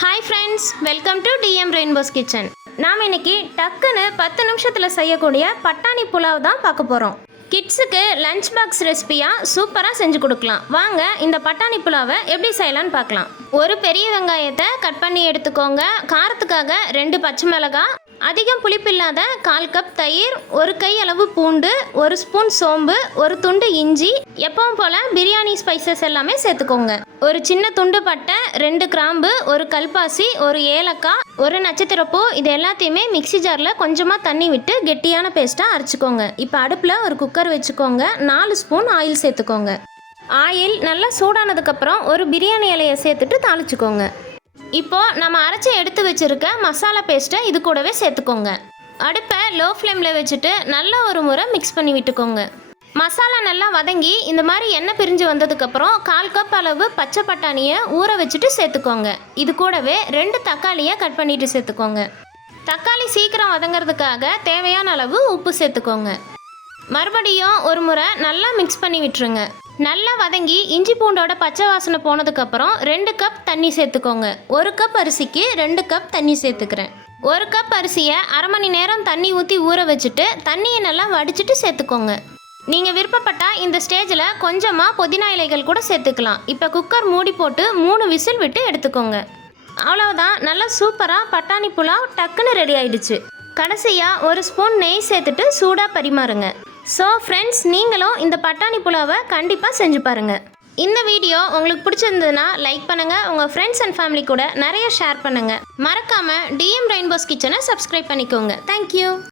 Hi friends welcome to TM rainbow's kitchen நாம் இன்னைக்கு டக்குன்னு பத்து நிமிஷத்தில் செய்யக்கூடிய பட்டாணி புலாவ் தான் பார்க்க போகிறோம் கிட்ஸுக்கு லஞ்ச் பாக்ஸ் ரெசிபியாக சூப்பராக செஞ்சு கொடுக்கலாம். வாங்க இந்த பட்டாணி புலாவை எப்படி செய்யலான்னு பார்க்கலாம். ஒரு பெரிய வெங்காயத்தை கட் பண்ணி எடுத்துக்கோங்க. காரத்துக்காக ரெண்டு பச்சை மிளகாய் அதிகம் புளிப்பில்லாத கால் கப் தயிர் ஒரு கை அளவு பூண்டு ஒரு ஸ்பூன் சோம்பு ஒரு துண்டு இஞ்சி எப்பவும் போல் பிரியாணி ஸ்பைசஸ் எல்லாமே சேர்த்துக்கோங்க. ஒரு சின்ன துண்டு பட்டை ரெண்டு கிராம்பு ஒரு கல்பாசி ஒரு ஏலக்காய் ஒரு நட்சத்திரப்பூ இது எல்லாத்தையுமே மிக்ஸி ஜாரில் கொஞ்சமாக தண்ணி விட்டு கெட்டியான பேஸ்ட்டாக அரைச்சிக்கோங்க. இப்போ அடுப்பில் ஒரு குக்கர் வச்சுக்கோங்க. நாலு ஸ்பூன் ஆயில் சேர்த்துக்கோங்க. ஆயில் நல்லா சூடானதுக்கப்புறம் ஒரு பிரியாணி இலையை சேர்த்துட்டு தாளிச்சுக்கோங்க. இப்போ நம்ம அரைச்சி எடுத்து வச்சிருக்க மசாலா பேஸ்ட்டை இது கூடவே சேர்த்துக்கோங்க. அடுப்பை லோ ஃப்ளேமில் வச்சுட்டு நல்லா ஒரு முறை மிக்ஸ் பண்ணி விட்டுக்கோங்க. மசாலா நல்லா வதங்கி இந்த மாதிரி எண்ணெய் பிரிஞ்சு வந்ததுக்கப்புறம் கால் கப் அளவு பச்சை பட்டாணியை ஊற வச்சுட்டு சேர்த்துக்கோங்க. இது கூடவே ரெண்டு தக்காளியை கட் பண்ணிட்டு சேர்த்துக்கோங்க. தக்காளி சீக்கிரம் வதங்கிறதுக்காக தேவையான அளவு உப்பு சேர்த்துக்கோங்க. மறுபடியும் ஒரு முறை நல்லா மிக்ஸ் பண்ணி விட்டுருங்க. நல்லா வதங்கி இஞ்சி பூண்டோட பச்சை வாசனை போனதுக்கப்புறம் ரெண்டு கப் தண்ணி சேர்த்துக்கோங்க. ஒரு கப் அரிசிக்கு ரெண்டு கப் தண்ணி சேர்த்துக்கிறேன். ஒரு கப் அரிசியை அரை மணி நேரம் தண்ணி ஊற்றி ஊற வச்சுட்டு தண்ணியை நல்லா வடிச்சிட்டு சேர்த்துக்கோங்க. நீங்கள் விருப்பப்பட்டால் இந்த ஸ்டேஜில் கொஞ்சமாக புதினா இலைகள் கூட சேர்த்துக்கலாம். இப்போ குக்கர் மூடி போட்டு மூணு விசில் விட்டு எடுத்துக்கோங்க. அவ்வளோதான் நல்லா சூப்பராக பட்டாணி புலாவ் டக்குன்னு ரெடி ஆயிடுச்சு. கடைசியாக ஒரு ஸ்பூன் நெய் சேர்த்துட்டு சூடாக பரிமாறுங்க. ஸோ ஃப்ரெண்ட்ஸ் நீங்களும் இந்த பட்டாணி புலாவை கண்டிப்பாக செஞ்சு பாருங்கள் இந்த வீடியோ உங்களுக்கு பிடிச்சிருந்ததுன்னா லைக் பண்ணுங்கள் உங்கள் ஃப்ரெண்ட்ஸ் அண்ட் ஃபேமிலி கூட நிறைய ஷேர் பண்ணுங்கள் மறக்காமல் டிஎம் ரெயின்போஸ் கிச்சனை சப்ஸ்கிரைப் பண்ணிக்கோங்க. Thank you